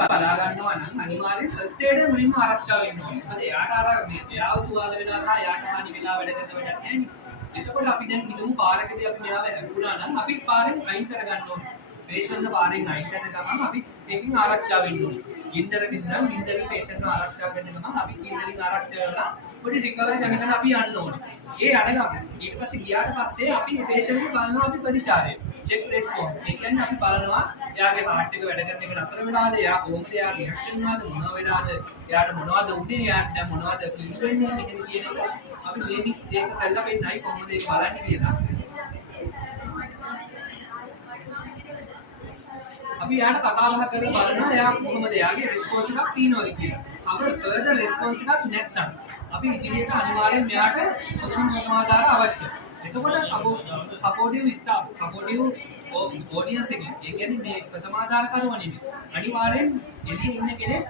බලා ගන්නවා නම් අනිවාර්යෙන් ෆස්ට් එයිඩ් මුලින්ම ආරක්ෂා වෙන්න ඕනේ. මොකද එයාට අර මේ එයාව තුවාල වෙලා සහ එයාට හානි වෙලා වැඩ කරන වැඩක් නැහැ නේ. එතකොට අපි දැන් හිතමු පාරකදී අපි මෙයාව හැදුනා නම් අපි පාරෙන් අයින් කර ගන්න ඕනේ. පේෂන්ට් පාරෙන් අයින් කරන ගමන් අපි ඒකෙන් ආරක්ෂා වෙන්න ඕනේ. ගින්දරකින් නම් ගින්දරින් පේෂන්ට්ව ආරක්ෂා කරන ගමන් අපි ගින්දරින් ආරක්ෂා වෙලා පොඩි රිකවරි යනකම් අපි යන්න ඕනේ. ඒ අඩගම ඊට පස්සේ ගියාට පස්සේ අපි පේෂන්ට් එක බලනවා අපි ප්‍රතිචාරය. Check response. ඒ කියන්නේ අපි බලනවා එයාගේ හાર્ට් එක වැඩ කරන එක නතර වෙලාද, එයා කොහොමද එයාගේ රියැක්ෂන් මොනවද, මොනවා වෙලාද, එයාට මොනවද උනේ, එයාට දැන් මොනවද ෆීල් වෙන්නේ කියන එක අපි මේ මිස්ටේක් කරලා වෙන්නයි කොහොමද ඒක බලන්නේ කියලා. අපි යාට කතා බහ කරලා බලනවා එයා කොහොමද එයාගේ රෙස්පොන්ස් එකක් තියනවද කියලා. අපේ ෆර්දර් රෙස්පොන්ස් එකක් නැත්නම් අපි ඉදිරියට අනිවාර්යෙන් මෙයාට පොදුම මොනවාදාර අවශ්‍යයි. එතකොට සපෝටිව් ස්ටාෆ්, සපෝටිව් ඔඩියන්ස් එක. ඒ කියන්නේ මේ ප්‍රථමාධාර කරුවා නෙමෙයි. අනිවාර්යෙන් එළියේ ඉන්න කෙනෙක්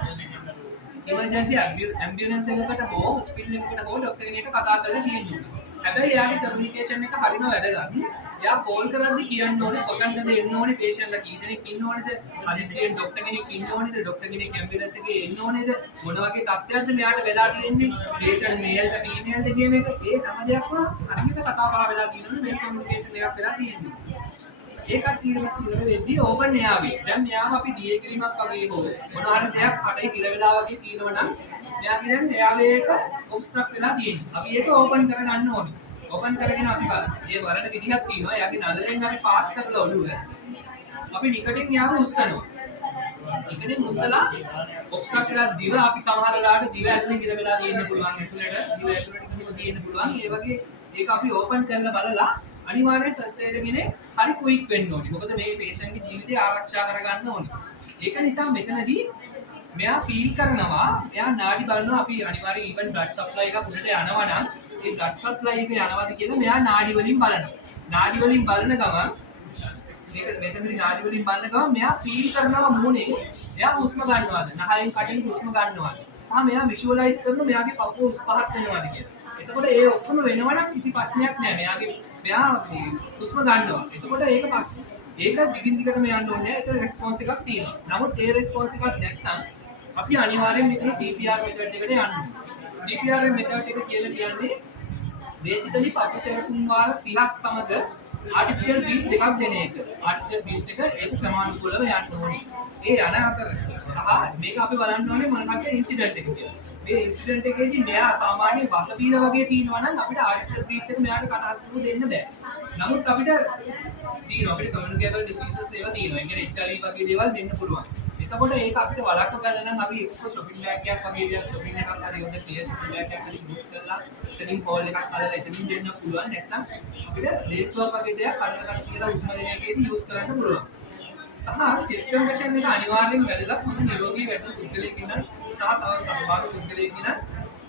ඉමර්ජන්සි ඇම්බියුලන්ස් එකකට හෝ හොස්පිටල් එකකට හෝ ડોක්ටර් කෙනෙක්ට කතා කරලා තියෙන්න ඕනේ. හැබැයි එයාගේ කමියුනිකේෂන් එක හරිම වැදගත්. එයා කෝල් කරද්දි කියන්න ඕනේ කොතනද එන්න ඕනේ, පේෂන්ට්ලා කී දෙනෙක් ඉන්න ඕනේද, හදිස්සියෙන් ડોක්ටර් කෙනෙක් ඉන්න ඕනේද, ડોක්ටර් කෙනෙක් ඇම්බියුලන්ස් එකේ එන්න ඕනේද, මොන වගේ තත්ත්වයක්ද මෙයාට වෙලා තියෙන්නේ, පේෂන්ට් මේල්ද ෆීමේල්ද කියන එක ඒ හැම දෙයක්ම හරියට කතා බහ වෙලා තියෙනවා. මේ කමියුනිකේෂන් එකක් වෙලා තියෙන්නේ. ඒකත් ඊළඟට ඉවර වෙද්දී ඕපන් එයාවේ. දැන් මෙයාව අපි ඩීේ කිරීමක් වගේ හෝ මොන හරි දෙයක් කඩේ කිර වෙලා වගේ තියෙනවා නම් මෙයාගේ දැන් එයාවේ එක ඔබ්ස්ට්‍රක්ට් වෙලා තියෙනවා. අපි ඒක ඕපන් කරගන්න ඕනේ. ඕපන් කරගෙන අපි බලමු. මේ වලට විදිහක් තියෙනවා. එයාගේ නළලෙන් අපි පාස් කරලා ඔළුව. අපි නිකටින් එයාව උස්සනවා. නිකටින් උස්සලා ඔබ්ස්ට්‍රක්ට් වෙලා දිව අපි සමහර වෙලාවට දිව ඇතුලේ කිර වෙලා තියෙන්න පුළුවන්. ඇතුලට දිව ඇතුලට කිම තියෙන්න පුළුවන්. ඒ වගේ ඒක අපි ඕපන් කරලා බලලා අනිවාර්යෙන් ෆස්ට් එයිඩ් එකනේ හරි ක්වික් වෙන්න ඕනේ. මොකද මේ පේෂන්ට්ගේ ජීවිතය ආරක්ෂා කරගන්න ඕනේ. ඒක නිසා මෙතනදී මෙයා ෆීල් කරනවා, එයා නාඩි බලනවා. අපි අනිවාර්යෙන් ඊවන් බ්ලඩ් සප්ලයි එක උඩට යනවා නම් ඒ බ්ලඩ් සප්ලයි එක යනවාද කියලා මෙයා නාඩි වලින් බලනවා. නාඩි වලින් බලන ගමන් මේක මෙතනදී නාඩි වලින් බලන ගමන් මෙයා ෆීල් කරනවා මොනේ එයා හුස්ම ගන්නවාද, නහයෙන් කටින් හුස්ම ගන්නවාද, සහ මෙයා විෂුවලයිස් කරනවා මෙයාගේ පපුව උස් පහත් වෙනවාද කියලා. එතකොට ඒ ඔක්කොම වෙනවනම් කිසි ප්‍රශ්නයක් නැහැ. මෙයා හුස්ම ගන්නවා. එතකොට ඒක පස්සේ ඒක දිගින් දිගටම යන්න ඕනේ. ඒක රෙස්පොන්ස් එකක් තියෙනවා. නමුත් ඒ රෙස්පොන්ස් එකක් නැත්නම් අපි අනිවාර්යෙන් මෙතන CPR මෙතඩ් එකට යන්න ඕනේ. CPR මෙතඩ් එක කියන්නේ බේසිකලි පපු තෙරපුම් වාර 30ක් සමග ආටිෆිෂල් බීට් දෙකක් දෙන එක. ආටිෆිෂල් බීට් එක ඒක ක්‍රමානුකූලව යන්න ඕනේ. ඒ යන අතර සහ මේක අපි බලන්න ඕනේ මොනවාද ඉන්සිඩන්ට් එක කියලා. මේ ඉන්සිඩන්ට් එකේදී මෙයා සාමාන්‍ය වසබීර වගේ තියෙනවා නම් අපිට ආටිෆිෂල් බීට් එක මෙයාට කටහඬ දෙන්න බෑ. නමුත් අපිට තියෙනවා අපිට කමියුනිකේබල් ඩිසීසස් ඒවා තියෙනවා. ඒ කියන්නේ HIV වගේ දේවල් දෙන්න පුළුවන්. එතකොට ඒක අපිට වළක්ව ගන්න නම් අපි එක්ක shopping bag එකක් වගේ දෙයක් shopping එකක් හරි යොද clear shopping bag එකක් හරි use කරලා එතනින් hole එකක් හදලා එතනින් දෙන්න පුළුවන්. නැත්නම් අපිට lace work වගේ දෙයක් කඩලා කියලා උස්ම දෙන එකේදී use කරන්න පුළුවන්. සහ chest compression එක අනිවාර්යෙන් වැදගත්. මොකද නිරෝගී වැටුණු පුද්ගලයෙක් ඉන්න සහ තව සමහර පුද්ගලයෙක් ඉන්න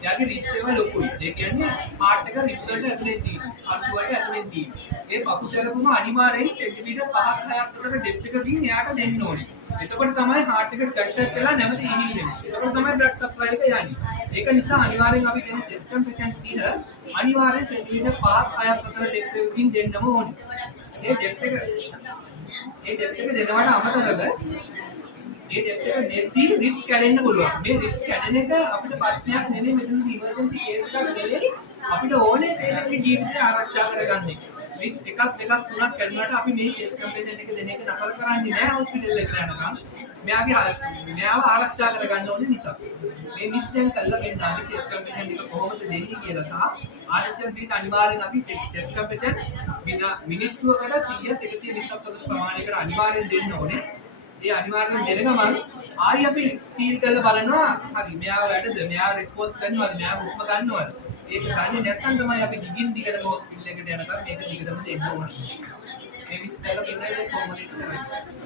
එයාගේ රිප්ස් ඒවා ලොකුයි. ඒ කියන්නේ heart එක රිප්ස් වලට ඇතුලේ තියෙනවා. heart වලට ඇතුලේ තියෙනවා. ඒ පපු තෙරපුම අනිවාර්යෙන් සෙන්ටිමීටර් 5ක් 6ක් අතර ඩෙප්ත් එකකින් එයාට දෙන්න ඕනේ. එතකොට තමයි heart එක කට්ටක් වෙලා නැවත ඉනිල් වෙන්නේ. එතකොට තමයි blood supply එක යන්නේ. ඒක නිසා අනිවාර්යෙන් අපි කියන chest compression තියෙන අනිවාර්යෙන් සෙන්ටිමීටර් 5ක් 6ක් අතර ඩෙප්ත් එකකින් දෙන්නම ඕනේ. ඒ ඩෙප්ත් එක දෙනවට අමතරව ඒ ඩෙප්ත් එක දෙද්දී රිප්ස් කැඩෙන්න පුළුවන්. මේ රිප්ස් කැඩෙන එක අපිට ප්‍රශ්නයක් නෙමෙයි. මෙතන ඉමර්ජන්සි කේස් එකක් නෙමෙයි. අපිට ඕනේ පේෂන්ට්ගේ ජීවිතය ආරක්ෂා කරගන්න එක. රිප්ස් එකක් දෙකක් තුනක් කැඩුණාට අපි මේ chest compression එක දෙන එක නතර කරන්නේ නැහැ හොස්පිටල් එකට යනකම්. මෙයාව ආරක්ෂා කරගන්න ඕනේ නිසා. මේ මිස් දැන් කළා වෙන්න අපි chest compression එක කොහොමද දෙන්නේ කියලා සහ ආර්ටිෆිෂල් බීට් අනිවාර්යෙන් අපි chest compression මිනිත්තුවකට 100 120ක් අතර ප්‍රමාණයකට අනිවාර්යෙන් දෙන්න ඕනේ. ඒ අනිවාර්යෙන් දෙන ගමන් ආයි අපි ෆීල් කරලා බලනවා හරි මෙයාව වැඩද, මෙයාව රෙස්පොන්ස් කරනවද, මෙයාව හුස්ම ගන්නවද. ඒක ගන්නේ නැත්නම් තමයි අපි දිගින් දිගට හොස්පිටල් එකට යනකම් මේක දිගටම දෙන්න ඕනේ. මේ විස්තර කියන්නේ කොහොමද කරන්නේ?